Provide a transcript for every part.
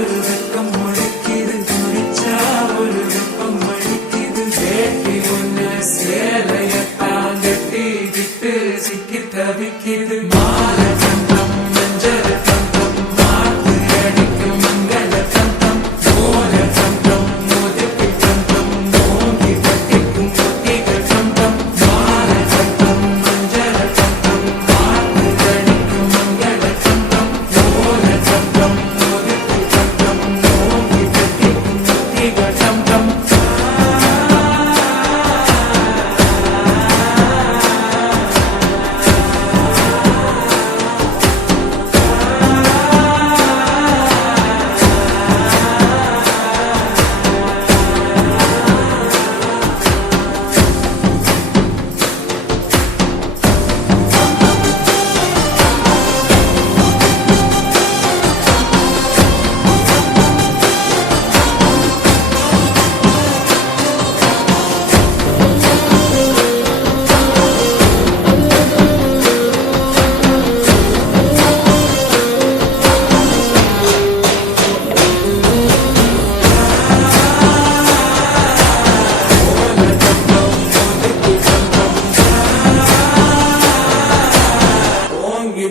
ஒரு வெக்கம் முளைக்குது, துடிச்சா ஒரு வெப்பம் மழிக்குது. வேட்டி ஒண்ணு சேலையத்தான் கட்டி விட்டு சிக்கி தவிக்குது. மாலை கண்டம் மஞ்சள் கண்டம் மாட்டு அடிக்கும் மங்கள கண்டம் ஓல கண்டம் முதுக்கு கண்டம் ஓங்கி தட்டிக்கும் முத்திகள் கண்டம். மாலை கண்டம் மஞ்சள் கண்டம் மாட்டு அடிக்கும் மங்கள கண்டம் ஓல கண்டம்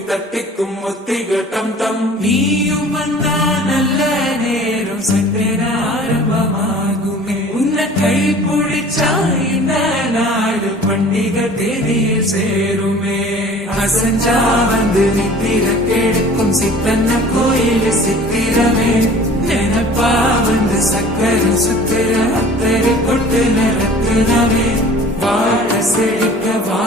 தட்டிக்கும் முத்திகள் டம் டம். நீயும் வந்தா நல்ல நேரம் சட்டென ஆரம்பமாகுமே. உன்னை கை பிடிச்சா இந்த நாடு பண்டிகை தேதியில் சேருமே. அசஞ்சா வந்து நித்திர கெடுக்கும் சித்தன்ன கோயில் சித்திரமே. நினைப்பா வந்து சக்கரை சுத்திர அத்தரை கொட்டு நிறத்தினவே. வாழ செழிக்க வா